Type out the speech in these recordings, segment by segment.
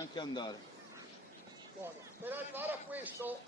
neanche andare. Buono. Per arrivare a questo,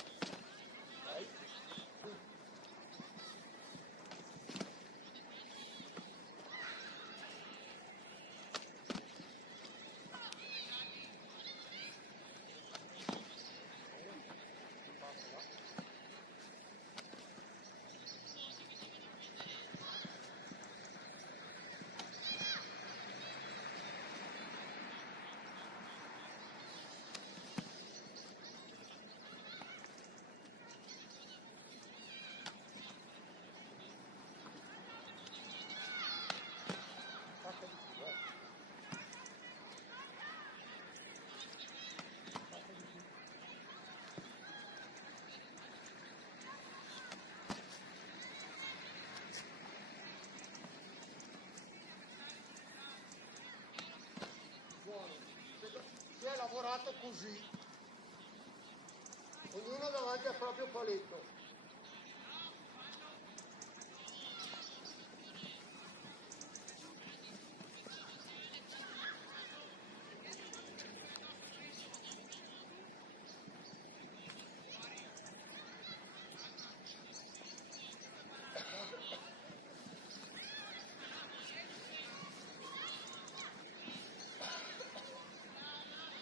si è lavorato così, ognuno davanti al proprio paletto.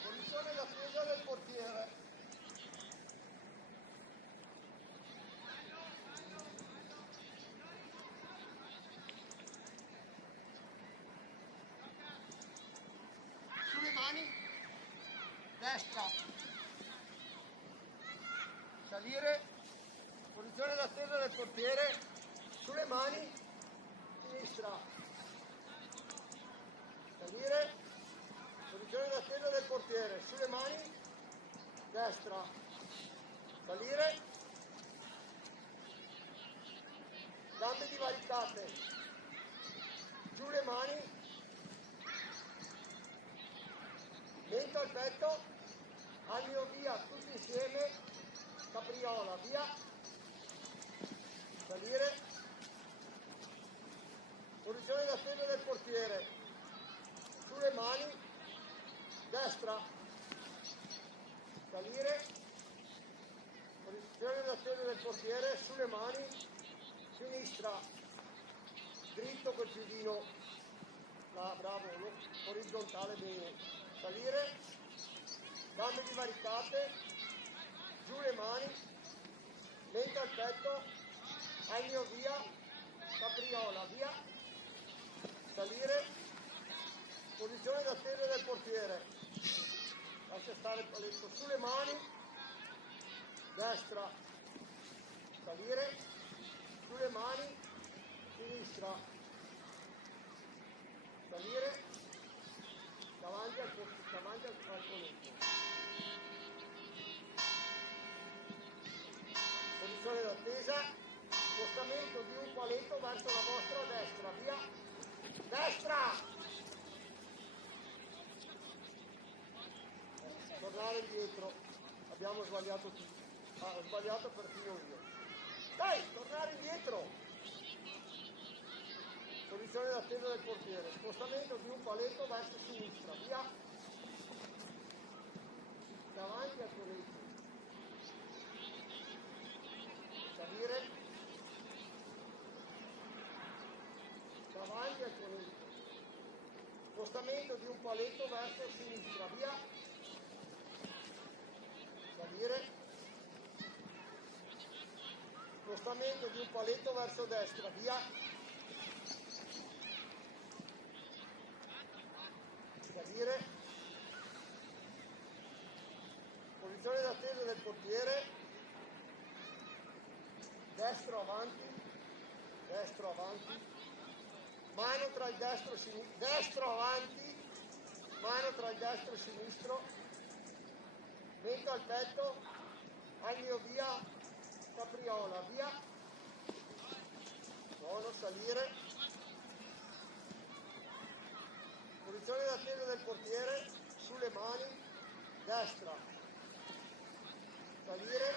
Posizione d'attesa del portiere. Sulle mani, destra, salire, posizione d'attesa del portiere, sulle mani, sinistra, salire, posizione d'attesa del portiere, sulle mani, destra, salire, gambe divaricate, giù le mani, mento al petto, almio via, tutti insieme, capriola, via, salire, posizione d'attesa del portiere, sulle mani, destra, salire, posizione d'attesa del portiere, sulle mani, sinistra, dritto col piedino, là, bravo, orizzontale bene, salire, gambe divaricate, giù le mani, mento al petto, almio via, capriola, via, salire, posizione d'attesa del portiere, lascia stare il paletto, sulle mani, destra, salire, sulle mani, sinistra, salire, davanti al paletto. Posizione d'attesa, spostamento di un paletto verso la vostra destra, via, destra! Tornare indietro, abbiamo sbagliato tutti, ho sbagliato perfino io. Dai, tornare indietro! Posizione d'attesa del portiere, spostamento di un paletto verso sinistra, via, davanti al paletto, salire, davanti al paletto, spostamento di un paletto verso sinistra, via, salire, spostamento di un paletto verso destra, via, salire, posizione d'attesa del portiere, destro avanti, mano tra il destro e il sinistro, destro avanti, mano tra il destro e il sinistro, mento al petto, almio via, capriola, via, buono, salire, posizione d'attesa del portiere, sulle mani, destra, salire,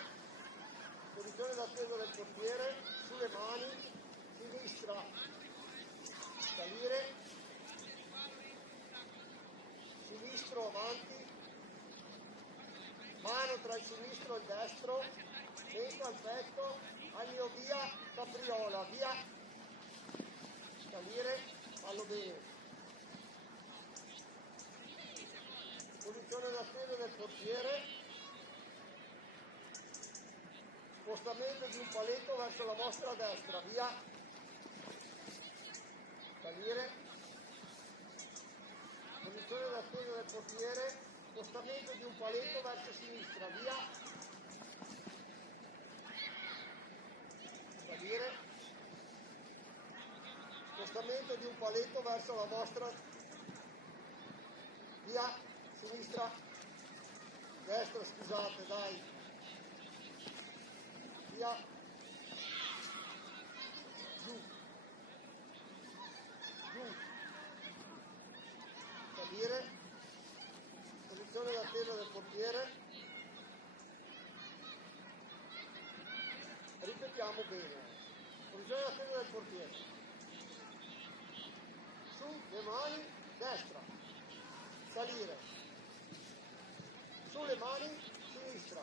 posizione d'attesa del portiere, sulle mani, sinistra, salire, sinistro avanti, tra il sinistro e il destro, mento al petto, al mio via, capriola, via, salire, fallo bene. Posizione d'attesa del portiere, spostamento di un paletto verso la vostra destra, via, salire, posizione d'attesa del portiere, spostamento di un paletto verso sinistra, via, salire, spostamento di un paletto verso la vostra, via, sinistra, destra, scusate, dai, via, giù, salire, posizione d'attesa del portiere, ripetiamo bene, posizione d'attesa del portiere, su, le mani, destra, salire, sulle mani, sinistra,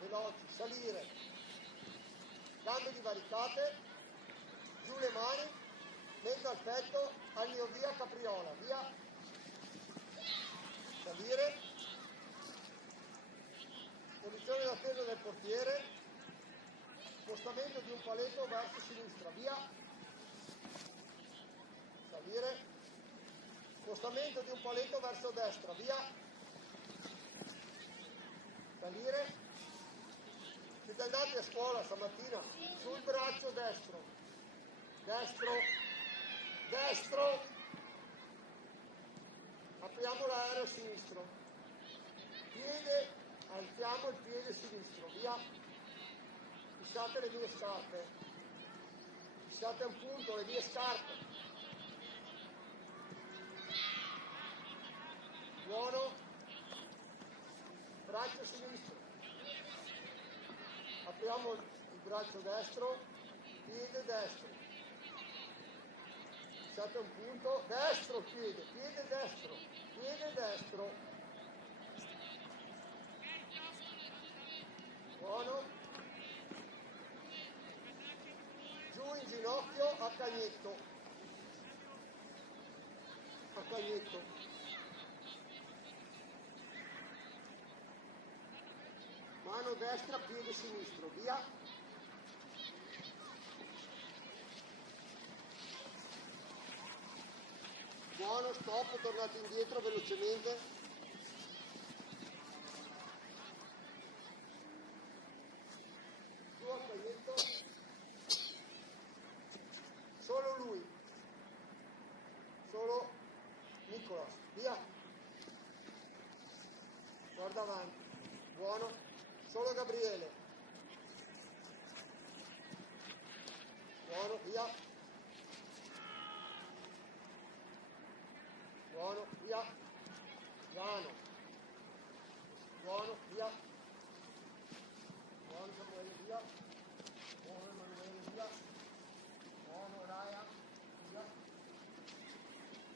veloci, salire, gambe divaricate, giù le mani, mento al petto, al mio via, capriola, via, salire, posizione d'attesa del portiere, spostamento di un paletto verso sinistra, via, salire, spostamento di un paletto verso destra, via, salire, siete andati a scuola stamattina, sul braccio destro, destro, destro, apriamo l'aereo sinistro, piede, alziamo il piede sinistro, via, fissate le mie scarpe, fissate un punto le mie scarpe, buono, braccio sinistro, apriamo il braccio destro, piede destro, fissate un punto, destro piede, piede destro, buono, giù in ginocchio a cagnetto, mano destra, piede sinistro, via, buono, stop, tornate indietro velocemente, giù a cagnetto, solo lui, solo Nicolas, via, guarda avanti, buono, solo Gabriele, buono, via, buono, via, piano, buono, via, buono Samuele, via, buono Emanuele, via, buono Raya, via,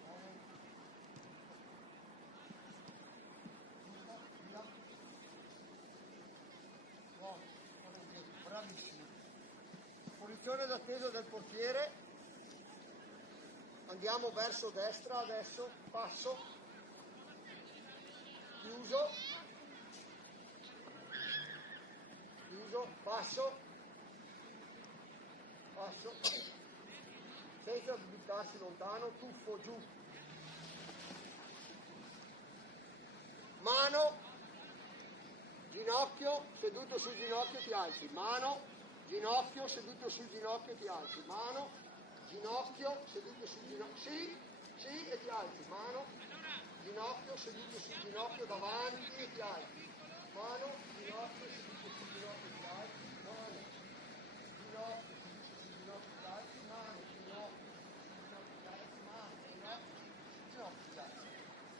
buono, via, buono, bravissimo. Posizione d'attesa del portiere, andiamo verso destra adesso, passo, chiuso, passo, senza buttarsi lontano, tuffo giù, mano, ginocchio, seduto sul ginocchio ti alzi, mano, ginocchio, seduto sul ginocchio ti alzi, mano, ginocchio, seduto sul ginocchio, sì, e ti alzi, mano, ginocchio, seduto sul ginocchio davanti e ti alzi, mano, ginocchio, seduto sul ginocchio ti alzi, mano, ginocchio, seduto sul ginocchio ti alzi, mano, ginocchio, ginocchio ti alzi, mano, ginocchio ti alzi.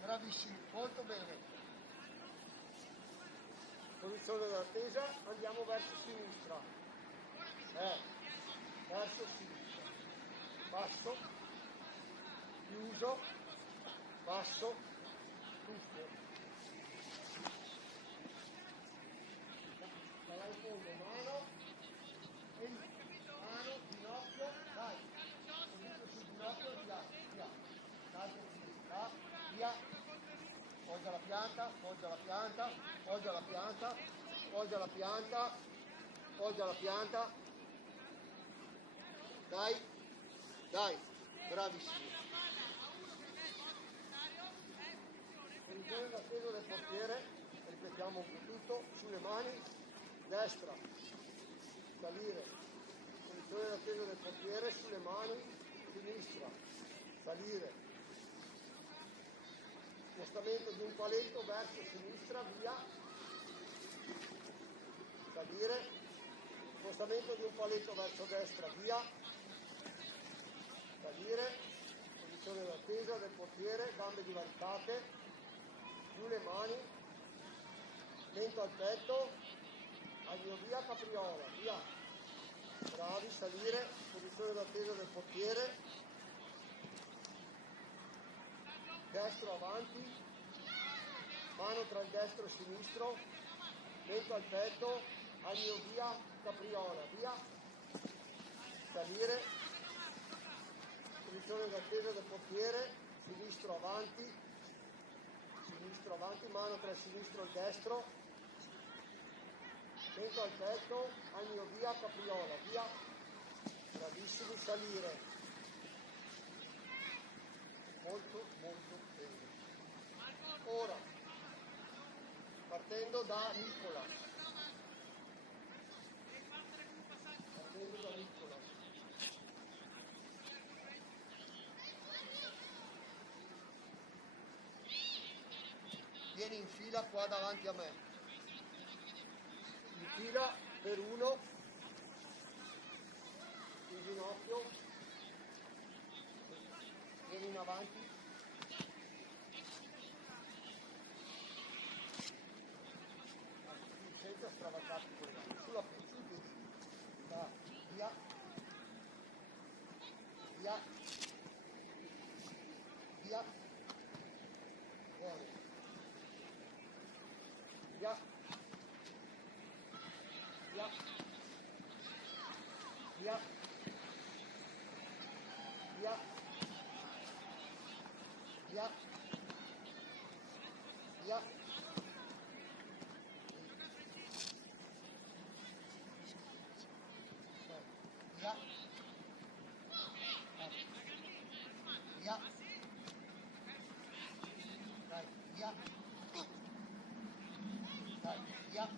Bravissimi, molto bene. Posizione d'attesa, andiamo verso sinistra, verso sinistra, basso, chiuso, basso, tuffo, secondo, mano, e mano, ginocchio, dai, subito sul ginocchio, via, via, calcio a sinistra, via, poggia la pianta, poggia la pianta, poggia la pianta, poggia la pianta, poggia la pianta, dai, dai, bravissimi. Posizione d'atteso del portiere, ripetiamo un po' tutto, sulle mani, destra, salire, posizione d'atteso del portiere, sulle mani, sinistra, salire, spostamento di un paletto verso sinistra, via, salire, spostamento di un paletto verso destra, via, salire, posizione d'attesa del portiere, gambe divaricate, giù le mani, mento al petto, al mio via, capriola, via, bravi, salire, posizione d'attesa del portiere, destro avanti, mano tra il destro e il sinistro, mento al petto, al mio via, capriola, via, salire, posizione d'attesa del portiere, sinistro avanti, mano tra il sinistro e il destro, mento al petto, al mio via, capriola, via, bravissimi, salire, molto molto bene. Ora, partendo da Nicola, vieni in fila qua davanti a me, in fila per uno, in ginocchio, vieni in avanti, senza stravaccarti con le gambe, sulla piedi, da, via, via, via, buono. Via, via, via, via, via, via, via, via, dai, via. Dai, via.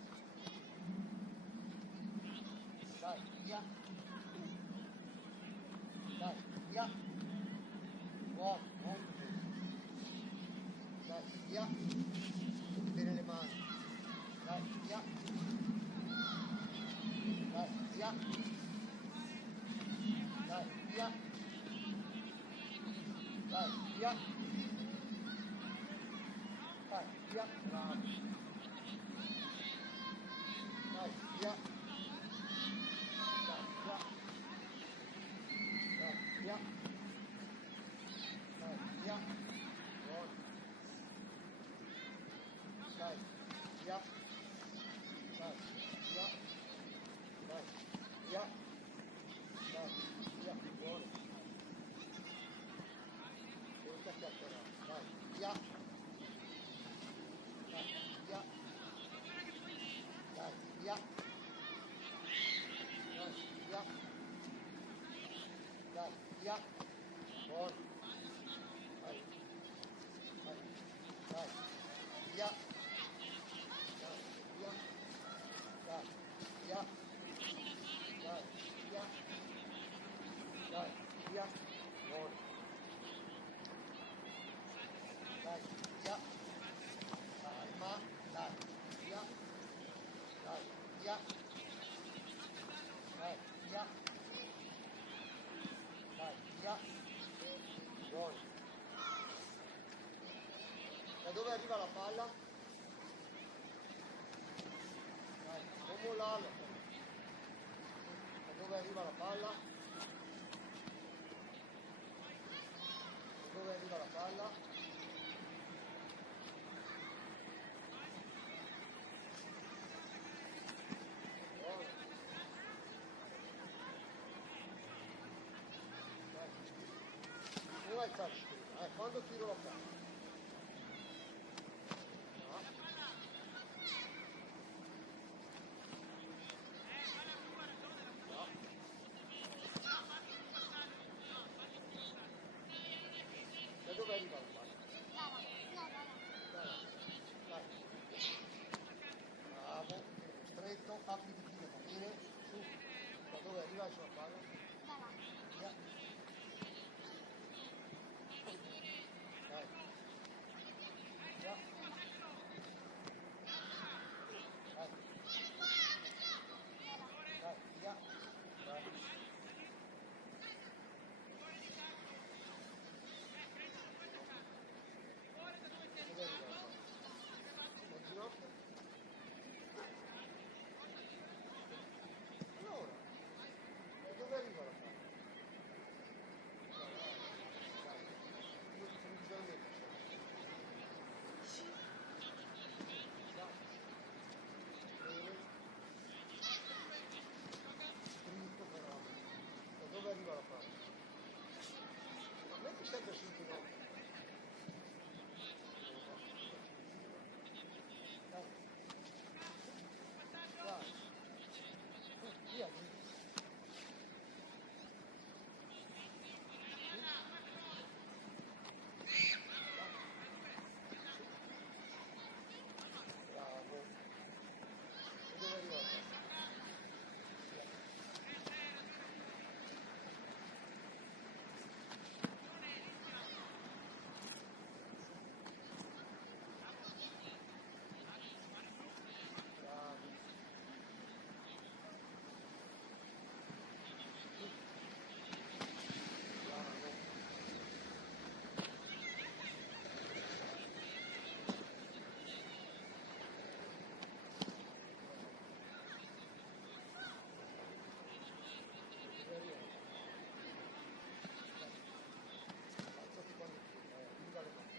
Dai, via. Dai, via. Buono, molto bene. Dai, via. Bene le mani. Dai, via. Dai, via. Dai, via. Dai, via. Dai, via. Bravo. Dai, via. Dai, via. Dai, via. Dai, via. Buono. Dai, via. Dai, via. Dai, via. Dai, via. Buono. Senza chiacchierare. Dai, via. Dai, via. Dai, via. Dai, via. Dai, via. Buono. Dai. Dai. Dai, via. Dai, via. Dai, via. Dai, via. Dai, via. Buono. Dai, via. Calma. Dai, via. Dai, via. Dai, via. Dai, via. Buono. Da dove arriva la palla? Dai, non mollarla. Da dove arriva la palla? Da dove arriva la palla? Buono. quando tiro la palla. Da dove arriva la palla? Dai. Bravo, stretto, apri di più, va bene? Su. Da dove arriva sulla palla? Via. Dai. Via. Dai. Dai, via. Dai. Dove arriva la palla? Nel ginocchio? Allora, da dove arriva la palla? Dai. Io funzionalmente sono. Dai. Bene. Dritto però. Da dove arriva la palla? Ma metti sempre sul ginocchio. Dai. Dai. Via, dritto. Bravo. Da dove arriva la palla? Via. Bravi. Bravo. Dove arriva la palla? Alzati quando tiri, allunga le mani.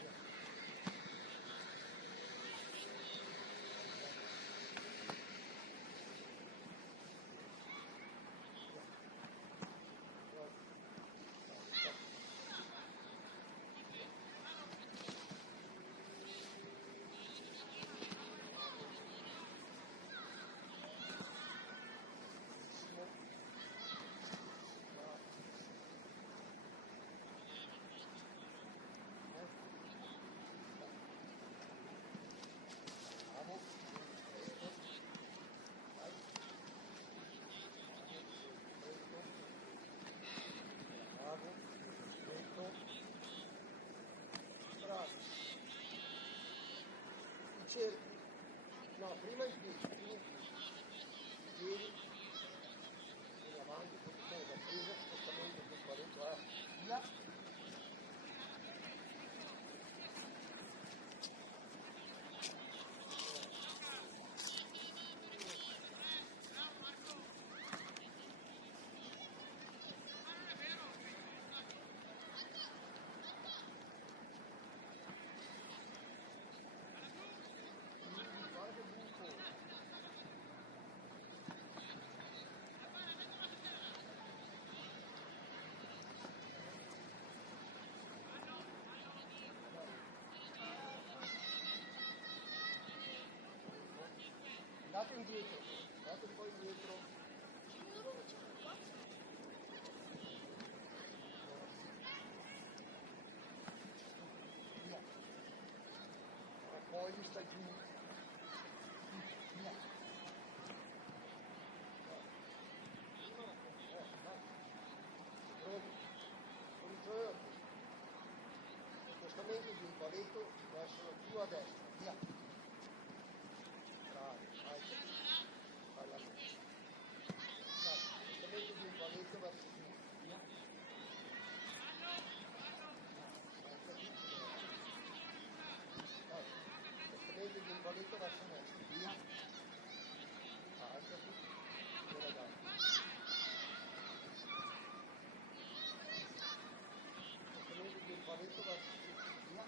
Via. Via. Bravo. Dai, stop. Via. Bravissimo. Bravo. Dai. Bravo. Stretto. Dai. Bravo. Stretto. Bravo. I cerchi. No, prima i piedi, prima i piedi. I piedi. Vieni avanti, posizione da presa, spostamento più sparetto, via. Guarda giù un po'. Andate indietro, andate un po' indietro. Via. Raccogli, sta giù. Via. Dai. Pronti. Pronto. Spostamento di un paletto verso più a destra. Via. Bravi, vai. Vai la mano. Dai, spostamento di un paletto verso giù. Via. Alzati. Dai, spostamento di un paletto verso destra. Via. Alzati. Ora dai. Spostamento di un paletto verso giù. Via.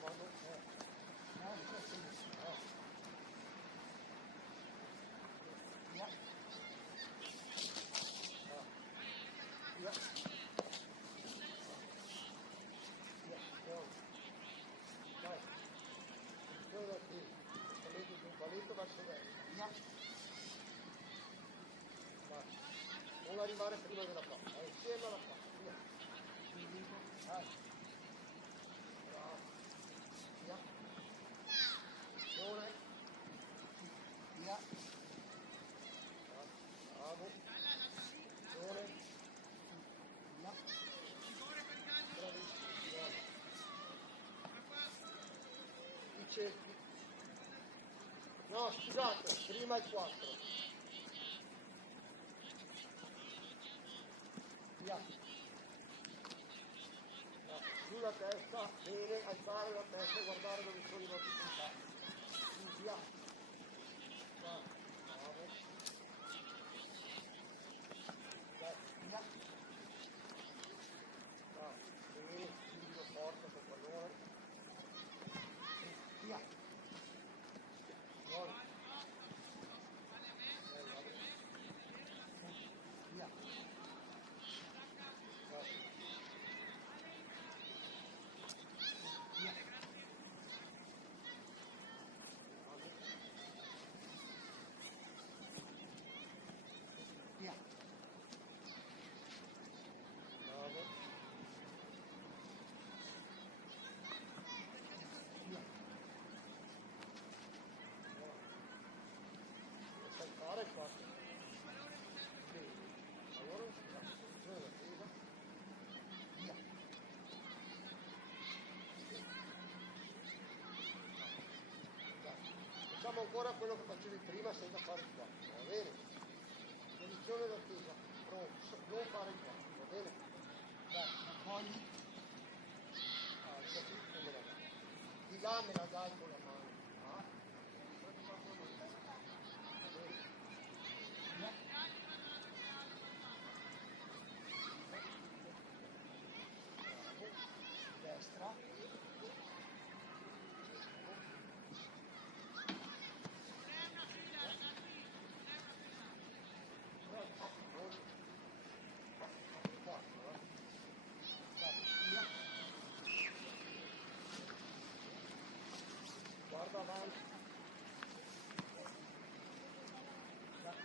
Quando, via. Via. Dai, attenzione da qui, spalletto su un paletto verso destra, via. Vai. Non arrivare prima della porta, vai insieme alla porta, via. Vai. Bravo. Via. Attenzione. Via. Bravo. Attenzione. Via. Bravissimo. I cerchi. No, scusate, prima il 4. Via. Sulla testa, bene, alzare la testa e guardare dove sono i vostri contatti. Via. Bravo. Dai, via. Bravo. Bene, spingo forte per pallone. Via. Buono. Via. Bravo. Via. Via. Bravo. Via. Lo sai fare qua? Sì. Allora non si fa. Attenzione alla presa. Via. Dai. Facciamo ancora quello che facevi prima senza fare il 4, va bene? Posizione d'attesa, pronto, non fare il 4, va bene? Dai, raccogli. Alzati e me la dai. Di là me la dai con la mano. Ah, va bene. Via. Bravo. Destra. Guarda avanti.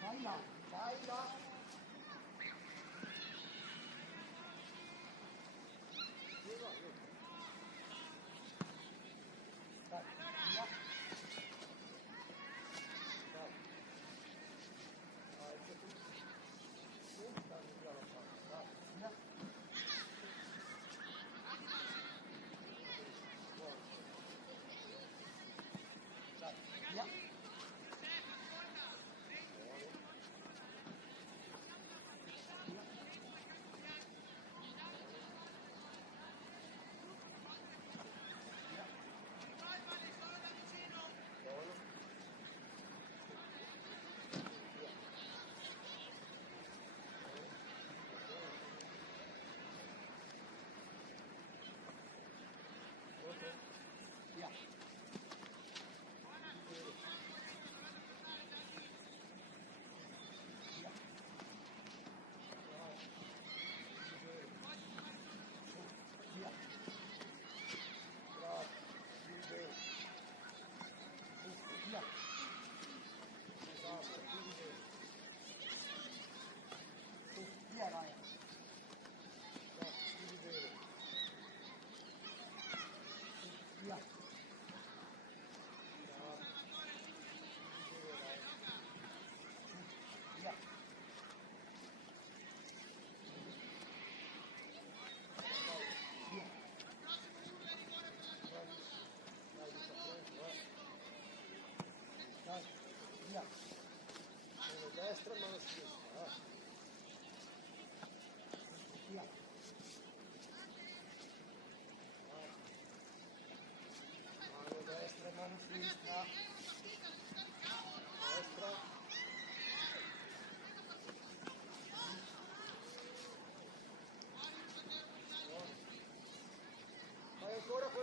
Vai là, vai là. Vieni, vieni. Dai, via. Dai. Dai, che tu. Non stai via la parte. Dai, via. Buono. Dai, via. Buono.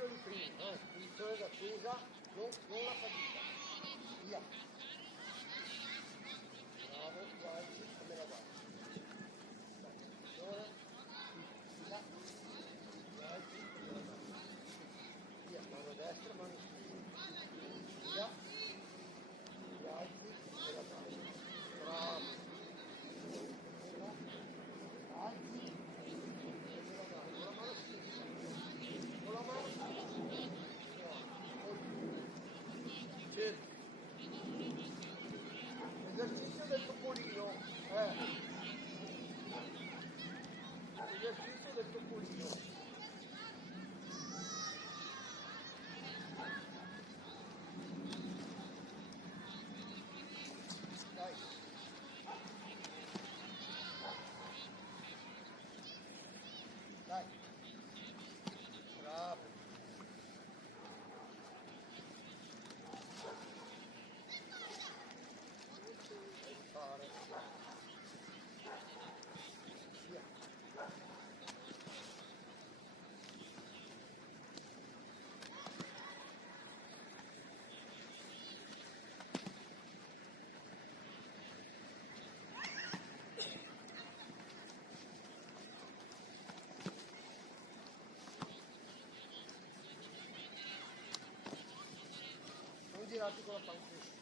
posizione di prima, posizione d'attesa, non la fatica. Via. Bravo, guardi come la guardi. Posizione, via, guardi come la guardi. Via, mano destra, mano sinistra. Via, guardi come la guardi. Bravo. Guardi come la guardi. Con la mano sinistra. Con la mano sinistra. Certo. Esercizio del topolino, esercizio del topolino. Dai. Dai. Bravo. Fare. Via. Non girarti con la pancetta.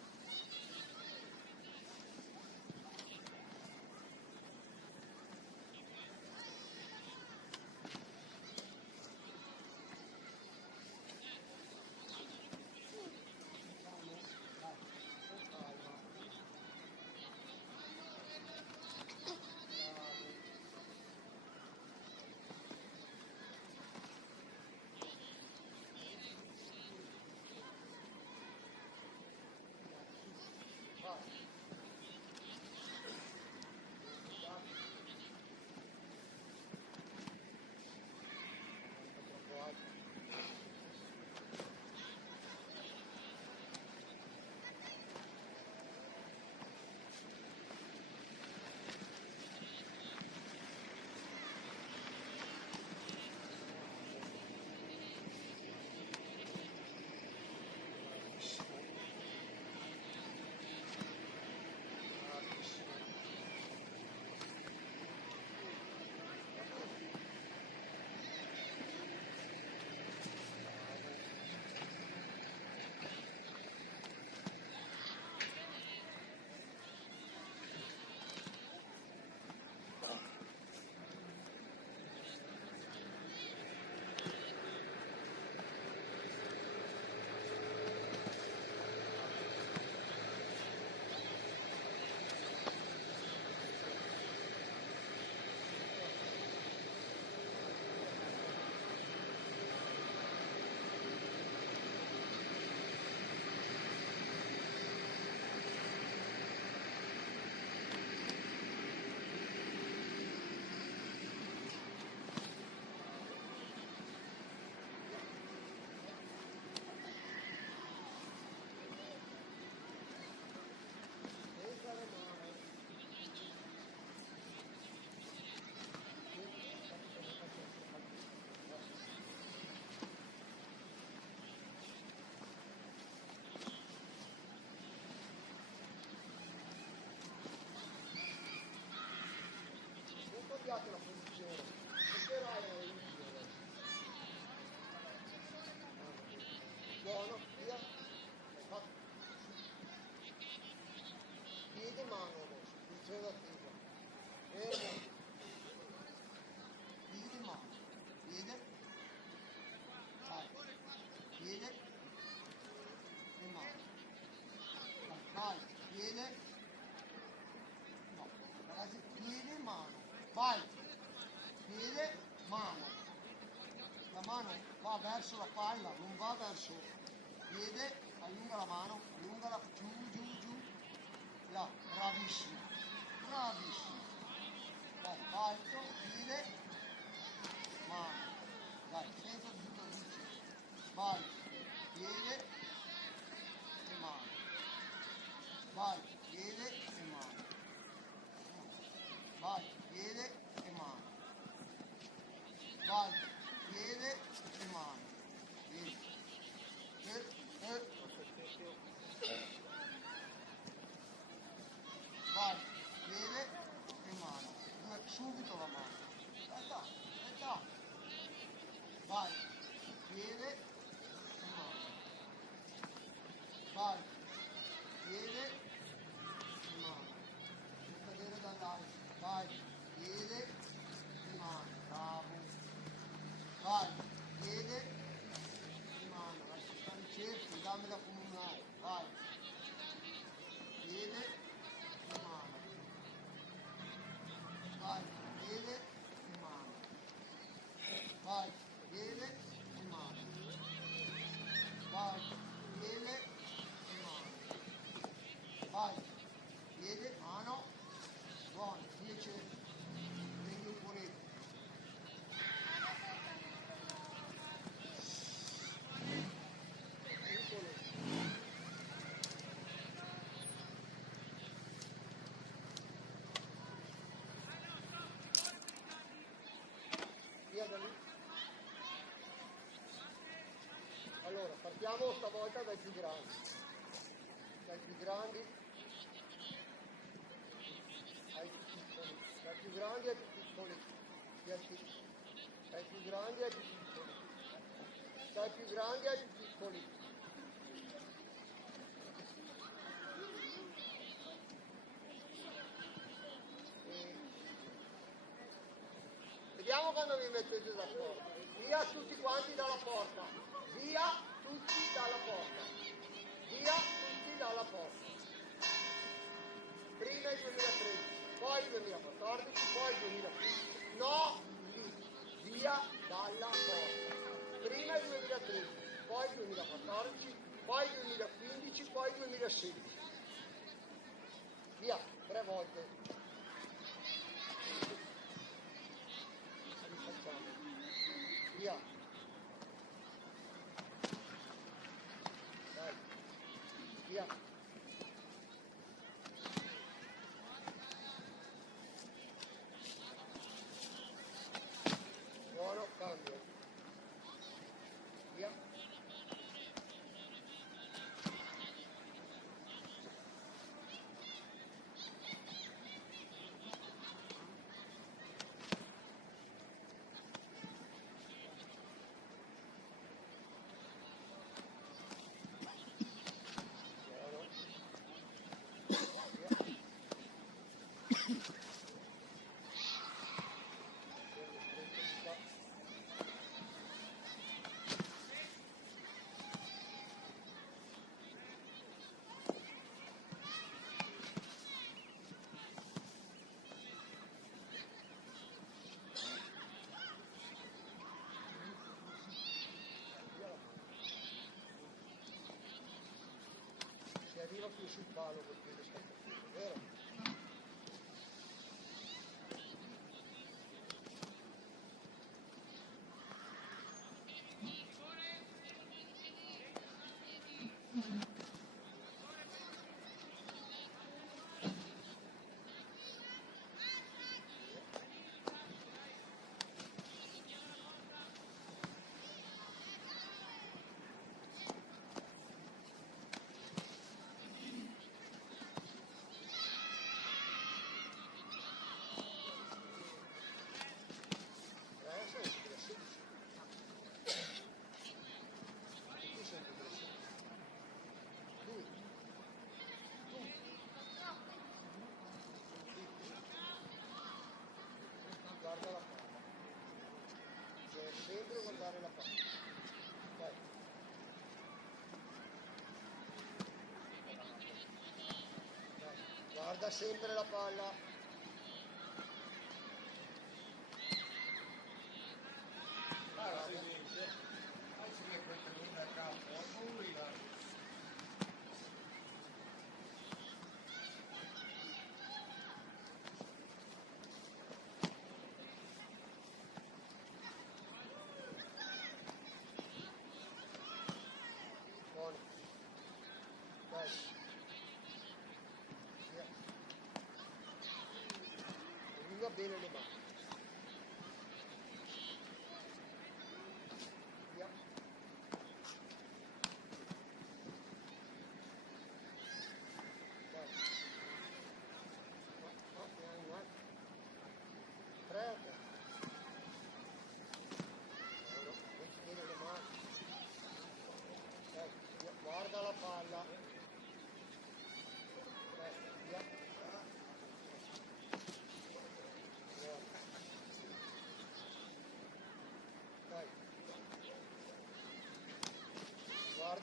cambiato la posizione, perché vai a iniziare? Buono, via. Fatto. Piede, mano adesso, posizione d'attesa. Fermo. Piede, mano. Piede. Vai. Piede. E mano. Vai. Piede. No. Ragazzi, piede, mano. Vai. Piede, mano. La mano va verso la palla, non va verso piede, allunga la mano, allungala giù, giù, giù, là, bravissimo, bravissimo. Dai, alto, piede, mano, dai, senza giudizio, vai, piede e mano, vai, piede e mano, vai, piede e mano, vai, piede e mano, vai, piede, mano, vai, piede, mano, non cadere dall'alto, vai, piede, mano, bravo, vai, piede, mano, lascia stare i cerchi, dammela comunale, vai, piede, mano, vai, piede, mano, vai, piede, mano, vai, piede, mano, vai, piede, mano, buono, 10, prendi un curetto. Via da lì. Allora, partiamo stavolta dai più grandi. Dai più grandi ai più piccoli. Dai più grandi ai più piccoli. Dai più grandi ai più piccoli. Dai più grandi ai più piccoli. Vediamo quando vi mettete d'accordo. Via tutti quanti dalla porta. Via tutti dalla porta. Via tutti dalla porta. Prima il 2013, poi il 2014, poi il 2015. No, lì. Via dalla porta. Prima il 2013, poi il 2014, poi il 2015, poi il 2016. Via, 3 volte. Via. Dai. Via. Buono, cambio. Via. Si arriva più sul palo col piede scappatore, vero? Guarda la palla. Deve sempre guardare la palla. Vai. Dai. Guarda sempre la palla. Buono. Dai. Via.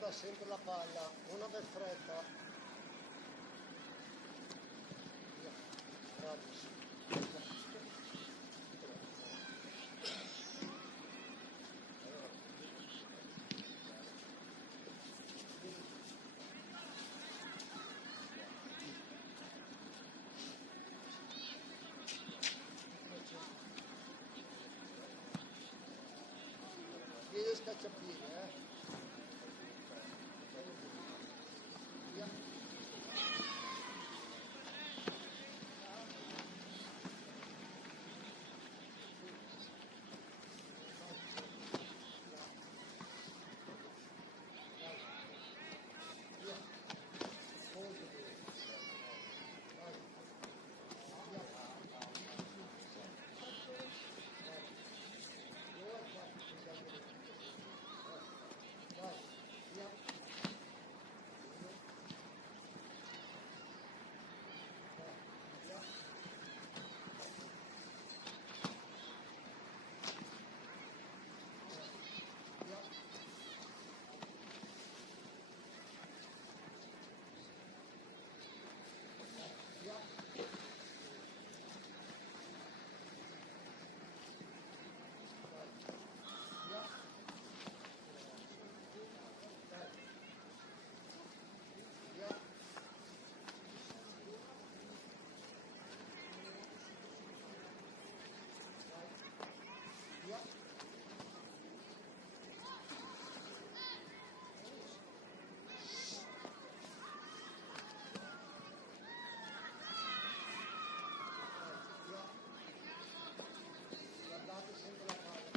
dà sempre la palla, una per fretta. Via. Bravissimo. Piede scacciapiede, Via. Via. Molto bene. Vai. Via. Vai. Via. Guardate sempre la palla.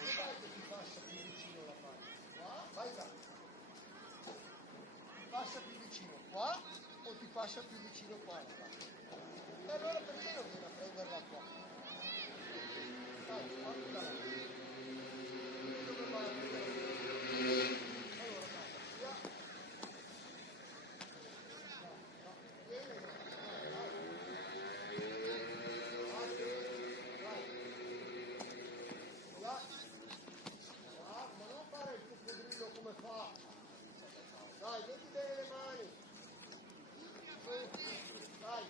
Dov'è che ti passa più vicino la palla? Qua? Vai là. Ti passa più vicino qua o ti passa più vicino qua la palla? E allora perché non viene a prenderla qua? Dai, portala là. Vedi dove va a prendere? Allora dai, via. No, vieni, no. Ma non fare il coccodrillo come fa. Dai, metti bene le mani. Su. Dai.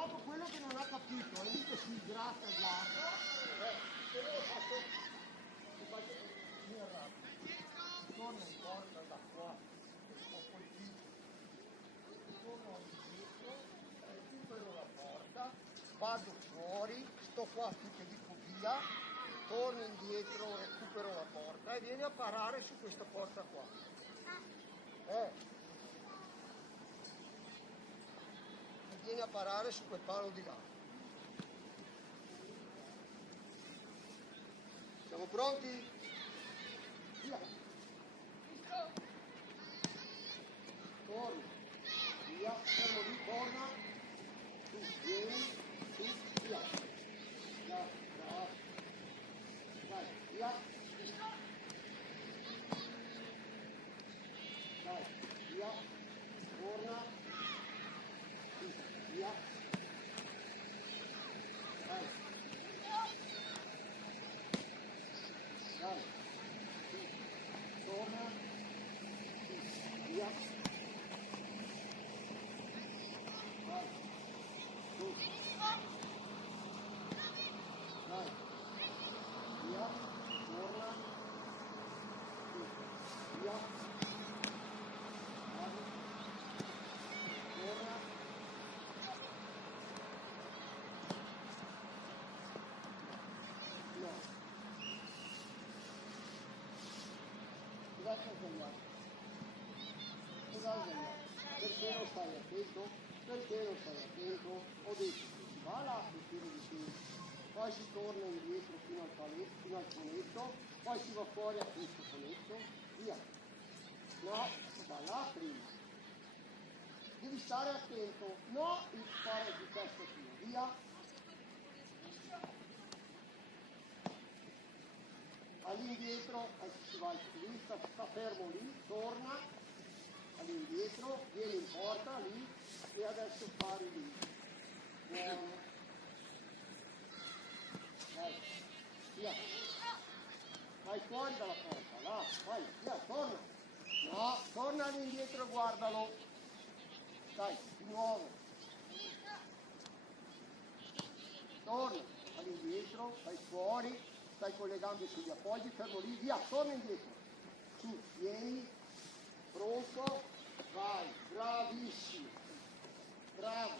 dopo quello che non ha capito, è lì che si idrata il lato, se lo faccio più rapido. Torno in porta da qua, ho colpito, torno indietro, recupero la porta, vado fuori, sto qua che dico via, torno indietro, recupero la porta e vieni a parare su questa porta qua. Vieni a parare su quel palo di là. Siamo pronti? Via. Torna. Via. Fermo lì, torna. Tu, vieni. Tu, via. Via. Bravo. Dai, via. Dai, via. Torna. Via. Dai. Dai. Torna. Via. Dai. Tu. Dai. Via. Torna. Via. Dai. Torna. No. Cosa ho sbagliato? Cosa ho sbagliato? Perché non stai attento? Perché non stai attento? Ho detto che si va là il tiro di piedi, poi si torna indietro fino al paletto, fino al conetto, poi si va fuori a questo conetto, via. No, si va là prima. Devi stare attento, no il fare di testa tua, via. All'indietro, si va lì, sta fermo lì, torna, all'indietro, vieni in porta lì e adesso pari lì. Buono. Vai, via. Vai fuori dalla porta, là, vai, via, torna. No, torna all'indietro e guardalo. Dai, di nuovo. Torna all'indietro, vai fuori. Stai collegando sugli appoggi, fermo lì, via, torna indietro. Su, vieni, pronto, vai, bravissimo, bravo.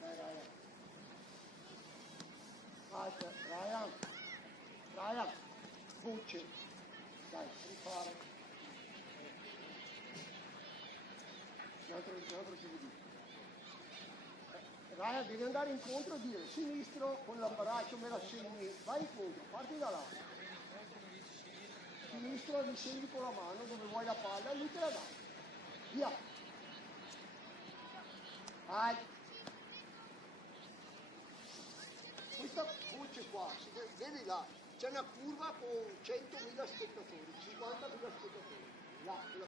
Dai, Ryan. Vai, Ryan, bucce. Dai, rifare. Un altro tipo di. Ryan, devi andare incontro e dire sinistro con l'abbraccio, me la segni, vai incontro, parti da là. Sinistro, li segni con la mano dove vuoi la palla e lui te la dà. Via. Vai. Questa voce qua, vedi là, c'è una curva con 100.000 spettatori, 50.000 spettatori. Là,